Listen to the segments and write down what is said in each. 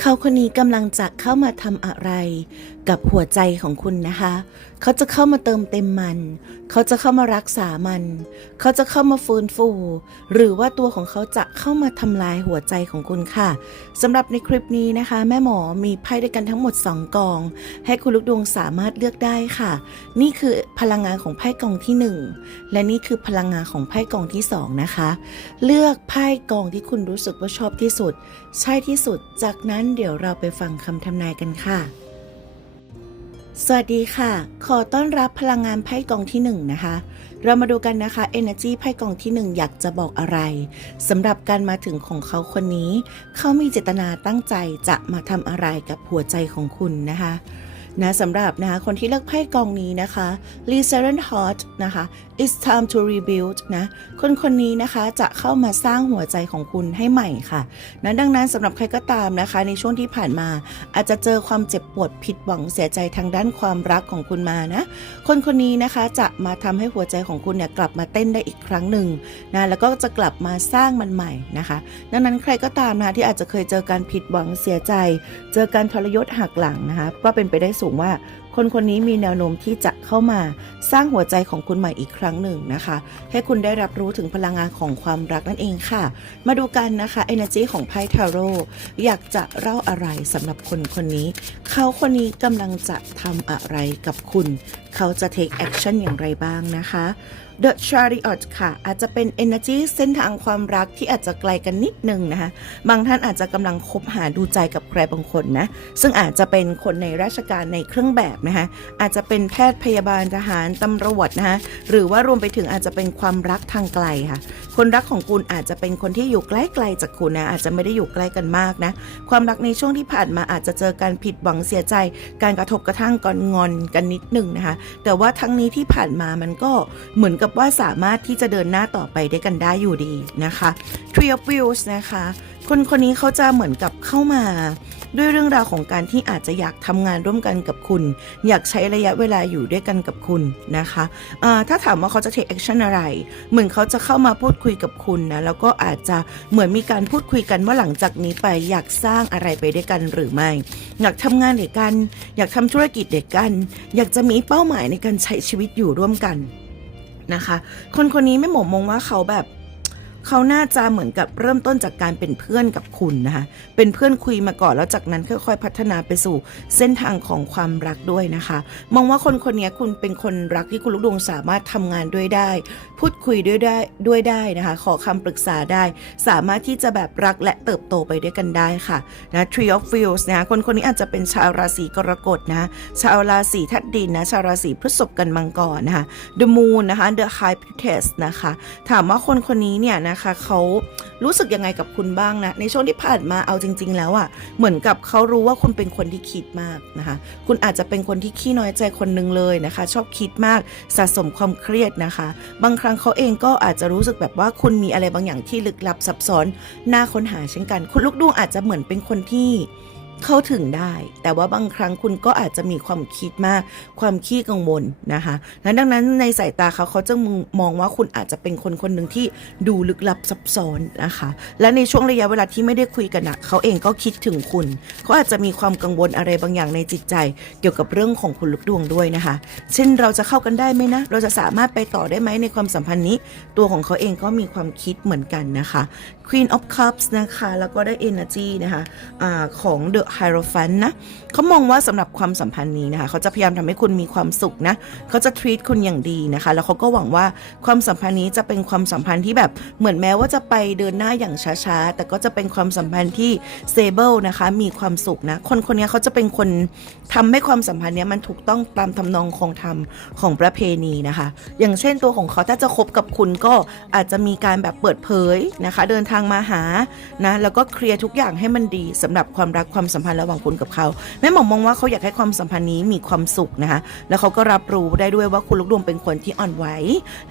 เขาคนนี้กำลังจะเข้ามาทำอะไร กับหัวใจของคุณนะคะ เขาจะเข้ามาเติมเต็มมัน เขาจะเข้ามารักษามัน เขาจะเข้ามาฟื้นฟู หรือว่าตัวของเขาจะเข้ามาทำลายหัวใจของคุณค่ะสำหรับในคลิปนี้นะคะ แม่หมอมีไพ่ด้วยกันทั้งหมด 2กอง ให้คุณลูกดวงสามารถเลือกได้ค่ะ นี่คือพลังงานของไพ่กองที่ 1 และนี่คือพลังงานของไพ่กองที่ 2 นะคะ เลือกไพ่กองที่คุณรู้สึกว่าชอบที่สุด ใช่ที่สุดจากนั้นเดี๋ยวเราไปฟังคำทำนายกันค่ะ สวัสดีค่ะ ขอต้อนรับพลังงานไพ่กองที่1นะคะ เรามาดูกันนะคะ Energy ไพ่กองที่ 1 อยากจะบอกอะไรสำหรับการมาถึงของเขาคนนี้ เขามีเจตนาตั้งใจจะมาทำอะไรกับหัวใจของคุณนะคะ นะสำหรับนะคะคนที่เลือกไพ่กองนี้นะคะ l e s e r e n Heart นะคะ It's time to rebuild นะคนคนนี้นะคะจะเข้ามาสร้างหัวใจของคุณให้ใหม่ค่ะนะดังนั้นสำหรับใครก็ตามนะคะ ในช่วงที่ผ่านมา อาจจะเจอความเจ็บปวดผิดหวังเสียใจทางด้านความรักของคุณมานะคนคนนี้นะคะจะมาทำให้หัวใจของคุณเนี่ยกลับมาเต้นได้อีกครั้งหนึ่งนะแล้วก็จะกลับมาสร้างมันใหม่นะคะ ดังนั้นใครก็ตามนะคะที่อาจจะเคยเจอการผิดหวังเสียใจ เจอการทรยศหักหลังนะคะก็เป็นไปได้สูงว่า คนคนนี้มีแนวโน้มที่จะเข้ามาสร้างหัวใจของคุณใหม่อีกครั้งหนึ่งนะคะ ให้คุณได้รับรู้ถึงพลังงานของความรักนั่นเองค่ะ มาดูกันนะคะ energy ของไพ่ทาโร่อยากจะเล่าอะไรสำหรับคนคนนี้ เขาคนนี้กำลังจะทำอะไรกับคุณ เขาจะ take action อย่างไรบ้างนะคะ The Chariot ค่ะ อาจจะเป็น energy เส้นทางความรักที่อาจจะไกลกันนิดนึงนะคะ บางท่านอาจจะกำลังคบหาดูใจกับใครบางคนนะ ซึ่งอาจจะเป็นคนในราชการในเครื่องแบบนะคะอาจจะเป็นแพทย์พยาบาลทหารตำรวจนะคะหรือว่ารวมไปถึงอาจจะเป็นความรักทางไกลค่ะ คนรักของคุณอาจจะเป็นคนที่อยู่ใกล้ๆจากคุณนะอาจจะไม่ได้อยู่ใกล้กันมากนะความรักในช่วงที่ผ่านมาอาจจะเจอการผิดหวังเสียใจ การกระทบกระทั่งก่อนงอนกันนิดหนึ่งนะคะแต่ว่าทั้งนี้ที่ผ่านมามันก็เหมือนกับว่าสามารถที่จะเดินหน้าต่อไปได้กันได้อยู่ดีนะคะ Tree of Wheels นะคะคนคนนี้เขาจะเหมือนกับเข้ามา ด้วยเรื่องราวของการที่อาจจะอยากทำงานร่วมกันกับคุณ อยากใช้ระยะเวลาอยู่ด้วยกันกับคุณนะคะอ่าถ้าถามว่าเขาจะ take action อะไร เหมือนเขาจะเข้ามาพูดคุยกับคุณนะแล้วก็อาจจะเหมือนมีการพูดคุยกันว่าหลังจากนี้ไปอยากสร้างอะไรไปด้วยกันหรือไม่ อยากทำงานเด้วกัน อยากทำธุรกิจเด้วกัน อยากจะมีเป้าหมายในการใช้ชีวิตอยู่ร่วมกันนะคะ คนคนนี้ไม่หมมองว่าเขาแบบ เขาน่าจะเหมือนกับเริ่มต้นจากการเป็นเพื่อนกับคุณนะคะ เป็นเพื่อนคุยมาก่อนแล้วจากนั้นค่อยๆพัฒนาไปสู่เส้นทางของความรักด้วยนะคะ มองว่าคนคนนี้คุณเป็นคนรักที่คุณลูกดวงสามารถทำงานด้วยได้ พูดคุยด้วยได้ด้วยได้นะคะ ขอคำปรึกษาได้ สามารถที่จะแบบรักและเติบโตไปด้วยกันได้ค่ะนะ Tree of Wheels นะคะคนคนนี้อาจจะเป็นชาวราศีกรกฎนะ ชาวราศีธาตุดินนะ ชาวราศีพฤษภกันมังกรนะคะ The Moon นะคะ The High Priestess นะคะ ถามว่าคนคนนี้เนี่ยนะคะ เขารู้สึกยังไงกับคุณบ้างนะ ในช่วงที่ผ่านมาเอาจริง ๆ แล้วอะ่ะ เหมือนกับเขารู้ว่าคุณเป็นคนที่คิดมากนะคะ คุณอาจจะเป็นคนที่ขี้น้อยใจคนหนึ่งเลยนะคะ ชอบคิดมากสะสมความเครียดนะคะ บางครั้งเขาเองก็อาจจะรู้สึกแบบว่าคุณมีอะไรบางอย่างที่ลึกลับซับซ้อนน่าค้นหาเช่นกัน คุณลูกดวงอาจจะเหมือนเป็นคนที่ เข้าถึงได้ แต่ว่าบางครั้งคุณก็อาจจะมีความคิดมาก ความขี้กังวลนะคะและดังนั้นในสายตาเขาเขาจะมองว่าคุณอาจจะเป็นคนคนหนึ่งที่ดูลึกลับซับซ้อนนะคะ และในช่วงระยะเวลาที่ไม่ได้คุยกันนะเขาเองก็คิดถึงคุณ เขาอาจจะมีความกังวลอะไรบางอย่างในจิตใจ เกี่ยวกับเรื่องของคุณลูกดวงด้วยนะคะ เช่นเราจะเข้ากันได้ไหมนะ เราจะสามารถไปต่อได้ไหมในความสัมพันธ์นี้ ตัวของเขาเองก็มีความคิดเหมือนกันนะคะ Queen of Cups นะคะ แล้วก็ได้ Energy นะคะอาของ The Hierophant นะเขามองว่าสำหรับความสัมพันธ์นี้นะคะเขาจะพยายามทำให้คุณมีความสุขนะเขาจะ treat คุณอย่างดีนะคะ แล้วเขาก็หวังว่าความสัมพันธ์นี้จะเป็นความสัมพันธ์ที่แบบเหมือนแม้ว่าจะไปเดินหน้าอย่างช้าๆ แต่ก็จะเป็นความสัมพันธ์ที่ stable นะคะมีความสุขนะคนคนนี้เขาจะเป็นคนทำให้ความสัมพันธ์เนี้ยมันถูกต้องตามทำนองของธรรมของประเพณีนะคะ อย่างเช่นตัวของเขาถ้าจะคบกับคุณก็อาจจะมีการแบบเปิดเผยนะคะ เดินทางมาหานะแล้วก็เคลียร์ทุกอย่างให้มันดีสำหรับความรักความสัมพันธ์ระหว่างคุณกับเขาแม่หมอมองว่าเขาอยากให้ความสัมพันธ์นี้มีความสุขนะคะแล้วเขาก็รับรู้ได้ด้วยว่าคุณลูกดวงเป็นคนที่อ่อนไหว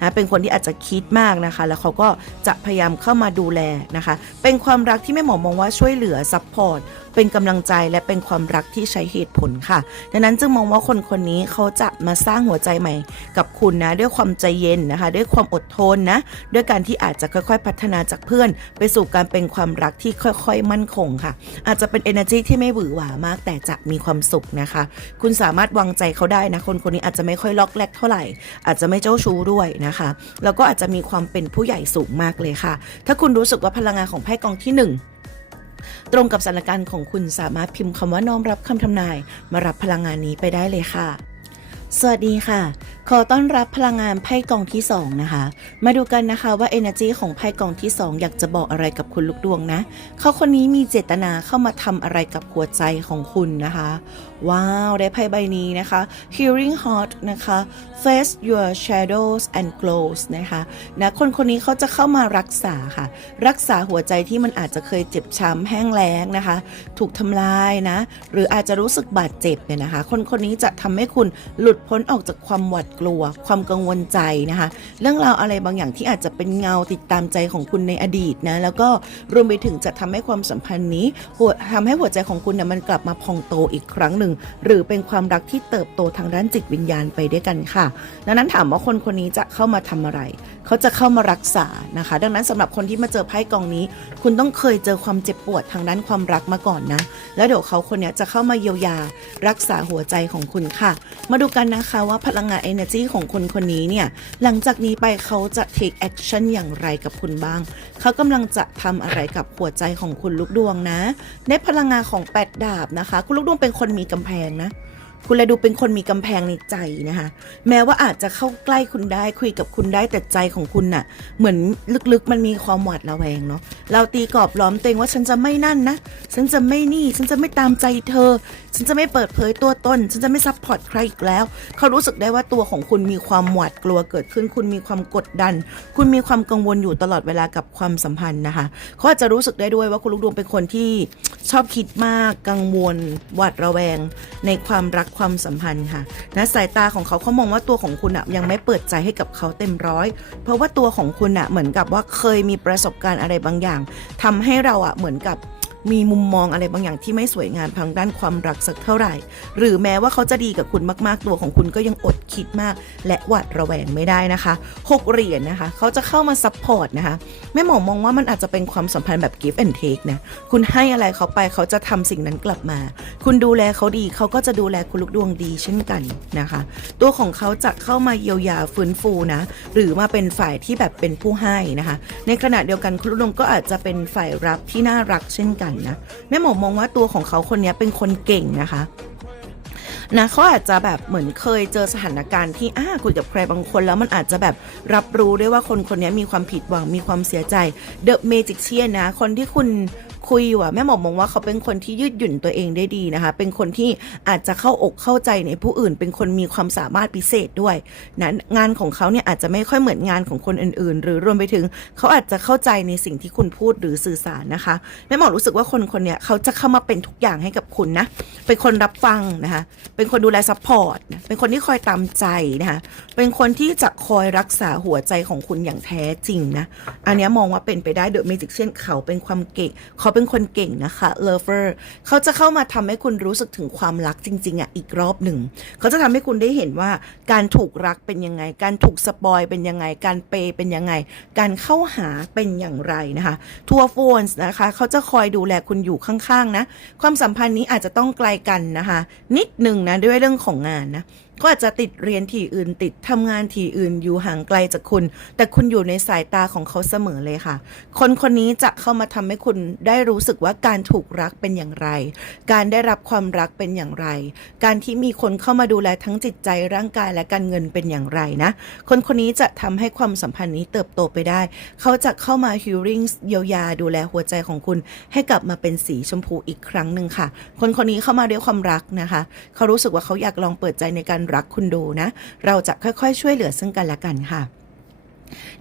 นะเป็นคนที่อาจจะคิดมากนะคะ แล้วเขาก็จะพยายามเข้ามาดูแลนะคะ เป็นความรักที่แม่หมอมองว่าช่วยเหลือซัพพอร์ตเป็นกำลังใจและเป็นความรักที่ใช้เหตุผลค่ะ ดังนั้นจึงมองว่าคนคนนี้เขาจะมาสร้างหัวใจใหม่ กับคุณนะด้วยความใจเย็นนะคะ ด้วยความอดทนนะ ด้วยการที่อาจจะค่อยๆ พัฒนาจากเพื่อน ไปสู่การเป็นความรักที่ค่อย ๆ มั่นคงค่ะ อาจจะเป็น energy ที่ไม่หวือหวามากแต่จะมีความสุขนะคะ คุณสามารถวางใจเขาได้นะ คนคนนี้อาจจะไม่ค่อยล็อกแรกเท่าไหร่ อาจจะไม่เจ้าชู้ด้วยนะคะ แล้วก็อาจจะมีความเป็นผู้ใหญ่สูงมากเลยค่ะ ถ้าคุณรู้สึกว่าพลังงานของไพ่กองที่หนึ่งตรงกับสถานการณ์ของคุณสามารถพิมพ์คำว่าน้อมรับคำทำนาย มารับพลังงานนี้ไปได้เลยค่ะ สวัสดีค่ะ ขอต้อนรับพลังงานไพ่กองที่ 2 นะคะ มาดูกันนะคะว่า energy ของไพ่กองที่ 2 อยากจะบอกอะไรกับคุณลูกดวงนะ เขาคนนี้มีเจตนาเข้ามาทำอะไรกับหัวใจของคุณนะคะ ว้าว ได้ไพ่ใบนี้นะคะ hearing heart นะคะ face your shadows and glows นะคะนะคนคนนี้เขาจะเข้ามารักษาค่ะ รักษาหัวใจที่มันอาจจะเคยเจ็บช้ำแห้งแล้งนะคะ ถูกทำลายนะ หรืออาจจะรู้สึกบาดเจ็บเนี่ยนะคะ คนคนนี้จะทำให้คุณหลุดพ้นออกจากความหวาดกลัว ความกังวลใจนะคะ เรื่องราวอะไรบางอย่างที่อาจจะเป็นเงาติดตามใจของคุณในอดีตนะแล้วก็รวมไปถึงจะทำให้ความสัมพันธ์นี้หัวทำให้หัวใจของคุณเนี่ยมันกลับมาพองโตอีกครั้งหนึ่ง หรือเป็นความรักที่เติบโตทางด้านจิตวิญญาณไปด้วยกันค่ะ ดังนั้นถามว่าคนคนนี้จะเข้ามาทำอะไร เขาจะเข้ามารักษานะคะ ดังนั้นสำหรับคนที่มาเจอไพ่กองนี้ คุณต้องเคยเจอความเจ็บปวดทางด้านความรักมาก่อนนะ แล้วเดี๋ยวเขาคนนี้จะเข้ามาเยียวยารักษาหัวใจของคุณค่ะ มาดูกันนะคะว่าพลังงาน energy ของคนคนนี้เนี่ย หลังจากนี้ไปเขาจะ take action อย่างไรกับคุณบ้าง เขากำลังจะทำอะไรกับหัวใจของคุณลูกดวงนะ ในพลังงานของแปดดาบนะคะ คุณลูกดวงเป็นคนมีกำแพงนะ คุณเลยดูเป็นคนมีกำแพงในใจนะคะ แม้ว่าอาจจะเข้าใกล้คุณได้คุยกับคุณได้แต่ใจของคุณน่ะ เหมือนลึกๆมันมีความหวาดระแวงเนาะเราตีกรอบล้อมตัวเองว่าฉันจะไม่นั่นนะฉันจะไม่นี่ ฉันจะไม่ตามใจเธอ ฉันจะไม่เปิดเผยตัวตน ฉันจะไม่ซัพพอร์ตใครอีกแล้ว เขารู้สึกได้ว่าตัวของคุณมีความหวาดกลัวเกิดขึ้น คุณมีความกดดัน คุณมีความกังวลอยู่ตลอดเวลากับความสัมพันธ์นะคะเขาอาจจะรู้สึกได้ด้วยว่าคุณลูกดวงเป็นคนที่ชอบคิดมากกังวลหวาดระแวงในความรักความสัมพันธ์ค่ะนะสายตาของเขาเขามองว่าตัวของคุณอะยังไม่เปิดใจให้กับเขาเต็มร้อย เพราะว่าตัวของคุณอะเหมือนกับว่าเคยมีประสบการณ์อะไรบางอย่างทำให้เราอะเหมือนกับ มีมุมมองอะไรบางอย่างที่ไม่สวยงามทางด้านความรักสักเท่าไหร่ หรือแม้ว่าเขาจะดีกับคุณมากๆตัวของคุณก็ยังอดคิดมาก และหวาดระแวงไม่ได้นะคะหกเหรียญนะคะ เขาจะเข้ามาซัพพอร์ตนะคะแม่หมอมองว่ามันอาจจะเป็นความสัมพันธ์แบบ give and take นะคุณให้อะไรเขาไปเขาจะทำสิ่งนั้นกลับมา คุณดูแลเขาดีเขาก็จะดูแลคุณลูกดวงดีเช่นกันนะคะ ตัวของเขาจะเข้ามาเยียวยาฟื้นฟูนะหรือมาเป็นฝ่ายที่แบบเป็นผู้ให้นะคะ ในขณะเดียวกันคุณลูกดวงก็อาจจะเป็นฝ่ายรับที่น่ารักเช่นกันนะแม่หมอมองว่าตัวของเขาคนนี้เป็นคนเก่งนะคะนะเขาอาจจะแบบเหมือนเคยเจอสถานการณ์ที่อ่าคุยกับใครบางคนแล้วมันอาจจะแบบรับรู้ได้ว่าคนคนนี้มีความผิดหวังมีความเสียใจ The Magician นะ คนที่คุณ คุยอยู่อะแม่หมอมองว่าเขาเป็นคนที่ยืดหยุ่นตัวเองได้ดีนะคะ เป็นคนที่อาจจะเข้าอกเข้าใจในผู้อื่น เป็นคนมีความสามารถพิเศษด้วยนะงานของเขาเนี่ยอาจจะไม่ค่อยเหมือนงานของคนอื่น ๆ หรือรวมไปถึงเขาอาจจะเข้าใจในสิ่งที่คุณพูดหรือสื่อสารนะคะแม่หมอรู้สึกว่าคนคนเนี้ยเขาจะเข้ามาเป็นทุกอย่างให้กับคุณนะเป็นคนรับฟังนะคะเป็นคนดูแลซัพพอร์ตเป็นคนที่คอยตามใจนะคะเป็นคนที่จะคอยรักษาหัวใจของคุณอย่างแท้จริงนะอันนี้มองว่าเป็นไปได้เดอะเมจิกเช่นเขาเป็นความเก่งเขาเป็นคนเก่งนะคะเลเวอร์เขาจะเข้ามาทำให้คุณรู้สึกถึงความรักจริง ๆอะอีกรอบหนึ่ง เขาจะทำให้คุณได้เห็นว่าการถูกรักเป็นยังไง การถูกสปอยเป็นยังไง การเปย์เป็นยังไง การเข้าหาเป็นอย่างไรนะคะทัวร์โฟนส์นะคะ เขาจะคอยดูแลคุณอยู่ข้างๆนะ ความสัมพันธ์นี้อาจจะต้องไกลกันนะคะ นิดหนึ่งนะด้วยเรื่องของงานนะก็อาจจะติดเรียนที่อื่นติดทำงานที่อื่นอยู่ห่างไกลจากคุณ แต่คุณอยู่ในสายตาของเขาเสมอเลยค่ะ คนคนนี้จะเข้ามาทำให้คุณได้รู้สึกว่าการถูกรักเป็นอย่างไร การได้รับความรักเป็นอย่างไร การที่มีคนเข้ามาดูแลทั้งจิตใจร่างกายและการเงินเป็นอย่างไรนะ คนคนนี้จะทำให้ความสัมพันธ์นี้เติบโตไปได้ เขาจะเข้ามาฮิลลิ่งเยียวยาดูแลหัวใจของคุณ ให้กลับมาเป็นสีชมพูอีกครั้งหนึ่งค่ะ คนคนนี้เข้ามาด้วยความรักนะคะ เขารู้สึกว่าเขาอยากลองเปิดใจในการรักคุณดูนะ เราจะค่อยๆ ช่วยเหลือซึ่งกันและกันค่ะ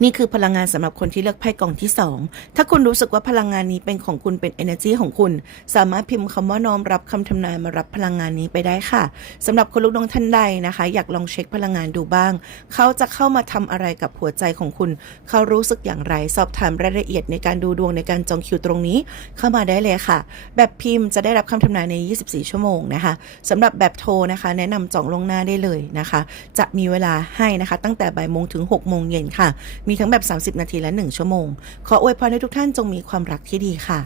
นี่คือพลังงานสำหรับคนที่เลือกไพ่กล่องที่ 2 ถ้าคุณรู้สึกว่าพลังงานนี้เป็นของคุณเป็น energy ของคุณ สามารถพิมพ์คำว่าน้อมรับคำทำนายมารับพลังงานนี้ไปได้ค่ะสำหรับคนลูกดวงท่านใดนะคะ อยากลองเช็คพลังงานดูบ้าง เขาจะเข้ามาทำอะไรกับหัวใจของคุณ เขารู้สึกอย่างไร สอบถามรายละเอียดในการดูดวงในการจองคิวตรงนี้ เข้ามาได้เลยค่ะ แบบพิมพ์จะได้รับคำทำนายใน 24 ชั่วโมงนะคะสำหรับแบบโทรนะคะ แนะนำจองล่วงหน้าได้เลยนะคะ จะมีเวลาให้นะคะ ตั้งแต่บ่ายโมงถึง6โมงเย็นค่ะมีทั้งแบบ 30 นาทีและ 1 ชั่วโมง ขออวยพรให้ทุกท่านจงมีความรักที่ดีค่ะ